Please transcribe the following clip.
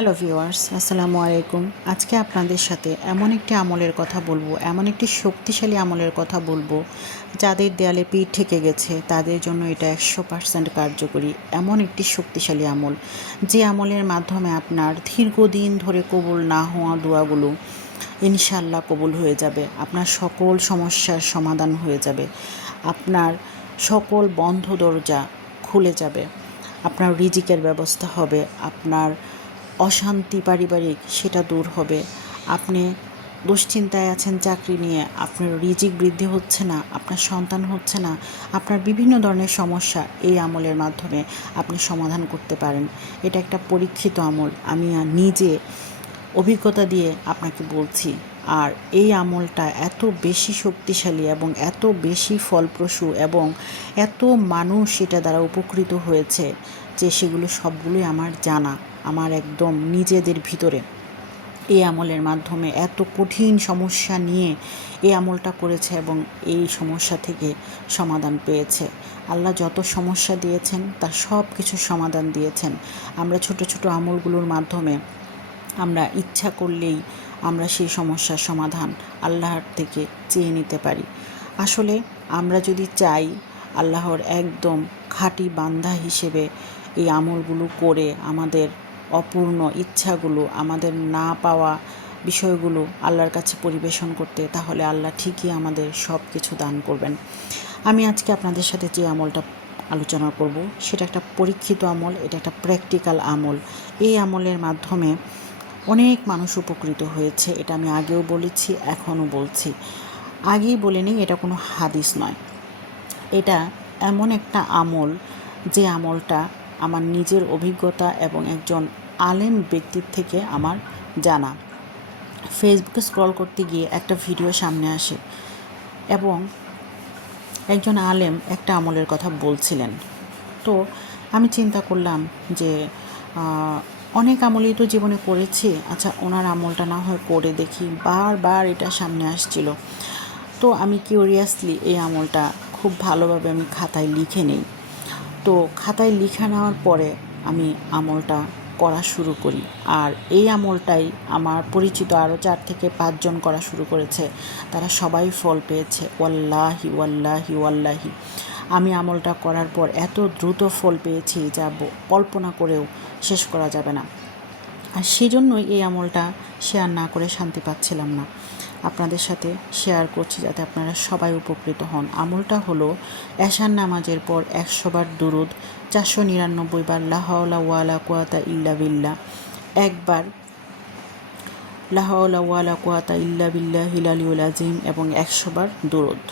Hello viewers, আসসালামু আলাইকুম। আজকে আপনাদের সাথে এমন একটি আমলের কথা বলবো, এমন একটি শক্তিশালী আমলের কথা বলবো, যাদের দেয়ালে পিঠ ঠেকে গেছে তাদের জন্য এটা 100% কার্যকরী। এমন একটি শক্তিশালী আমল, যে আমলের মাধ্যমে আপনার দীর্ঘদিন ধরে কবুল না হওয়া দোয়াগুলো ইনশাআল্লাহ কবুল হয়ে যাবে। আপনার সকল সমস্যার সমাধান হয়ে যাবে, আপনার সকল বন্ধ দরজা খুলে যাবে, আপনার রিজিকের ব্যবস্থা হবে, আপনার অশান্তি পারিবারিক সেটা দূর হবে। আপনি দুশ্চিন্তায় আছেন চাকরি নিয়ে, আপনার রিজিক বৃদ্ধি হচ্ছে না, আপনার সন্তান হচ্ছে না, আপনার বিভিন্ন ধরনের সমস্যা এই আমলের মাধ্যমে আপনি সমাধান করতে পারেন। এটা একটা পরীক্ষিত আমল, আমি নিজে অভিজ্ঞতা দিয়ে আপনাকে বলছি। আর এই আমলটা এত বেশি শক্তিশালী এবং এত বেশি ফলপ্রসূ এবং এত মানুষ এটা দ্বারা উপকৃত হয়েছে যে সেগুলো সবগুলোই আমার জানা, আমার একদম নিজেদের ভিতরে। এই আমলের মাধ্যমে এত কঠিন সমস্যা নিয়ে এই আমলটা করেছে এবং এই সমস্যা থেকে সমাধান পেয়েছে। আল্লাহ যত সমস্যা দিয়েছেন তার সব কিছু সমাধান দিয়েছেন। আমরা ছোট ছোট আমলগুলোর মাধ্যমে আমরা ইচ্ছা করলেই আমরা সেই সমস্যার সমাধান আল্লাহর থেকে চেয়ে নিতে পারি। আসলে আমরা যদি চাই আল্লাহর একদম খাঁটি বান্দা হিসেবে এই আমলগুলো করে আমাদের অপূর্ণ ইচ্ছাগুলো, আমাদের না পাওয়া বিষয়গুলো আল্লাহর কাছে পরিবেশন করতে, তাহলে আল্লাহ ঠিকই আমাদের সব কিছু দান করবেন। আমি আজকে আপনাদের সাথে যে আমলটা আলোচনা করব সেটা একটা পরীক্ষিত আমল, এটা একটা প্র্যাকটিক্যাল আমল। এই আমলের মাধ্যমে অনেক মানুষ উপকৃত হয়েছে, এটা আমি আগেও বলেছি, এখনও বলছি। আগেই বলে নিই, এটা কোনো হাদিস নয়, এটা এমন একটা আমল যে আমলটা আমার নিজের অভিজ্ঞতা এবং একজন আলেম ব্যক্তির থেকে আমার জানা। ফেসবুকে স্ক্রল করতে গিয়ে একটা ভিডিও সামনে আসে এবং একজন আলেম একটা আমলের কথা বলছিলেন। তো আমি চিন্তা করলাম যে অনেক আমলই তো জীবনে করেছি, আচ্ছা ওনার আমলটা না হয় করে দেখি। বারবার এটা সামনে আসছিল, তো আমি কিউরিয়াসলি এই আমলটা খুব ভালোভাবে আমি খাতায় লিখে নিই। তো খাতায় লিখে নেওয়ার পরে আমি আমলটা করা শুরু করি। আর এই আমলটাই আমার পরিচিত আরও 4 থেকে 5 জন করা শুরু করেছে, তারা সবাই ফল পেয়েছে। ওয়াল্লাহি ওয়াল্লাহি ওয়াল্লাহি, আমি আমলটা করার পর এত দ্রুত ফল পেয়েছি যা কল্পনা করেও শেষ করা যাবে না। আর সেই জন্যই এই আমলটা শেয়ার না করে শান্তি পাচ্ছিলাম না। আপনাদের সাথে শেয়ার করছি যাতে আপনারা সবাই উপকৃত হন। আমলটা হলো এশার নামাজের পর 100 বার দুরুদ, 499 বার লা হাওলা ওয়ালা কুওয়াতা ইল্লা বিল্লাহ, একবার লা হাওলা ওয়ালা কুওয়াতা ইল্লা বিল্লাহিল আলিয়্যিল আযীম এবং 100 বার দুরুদ।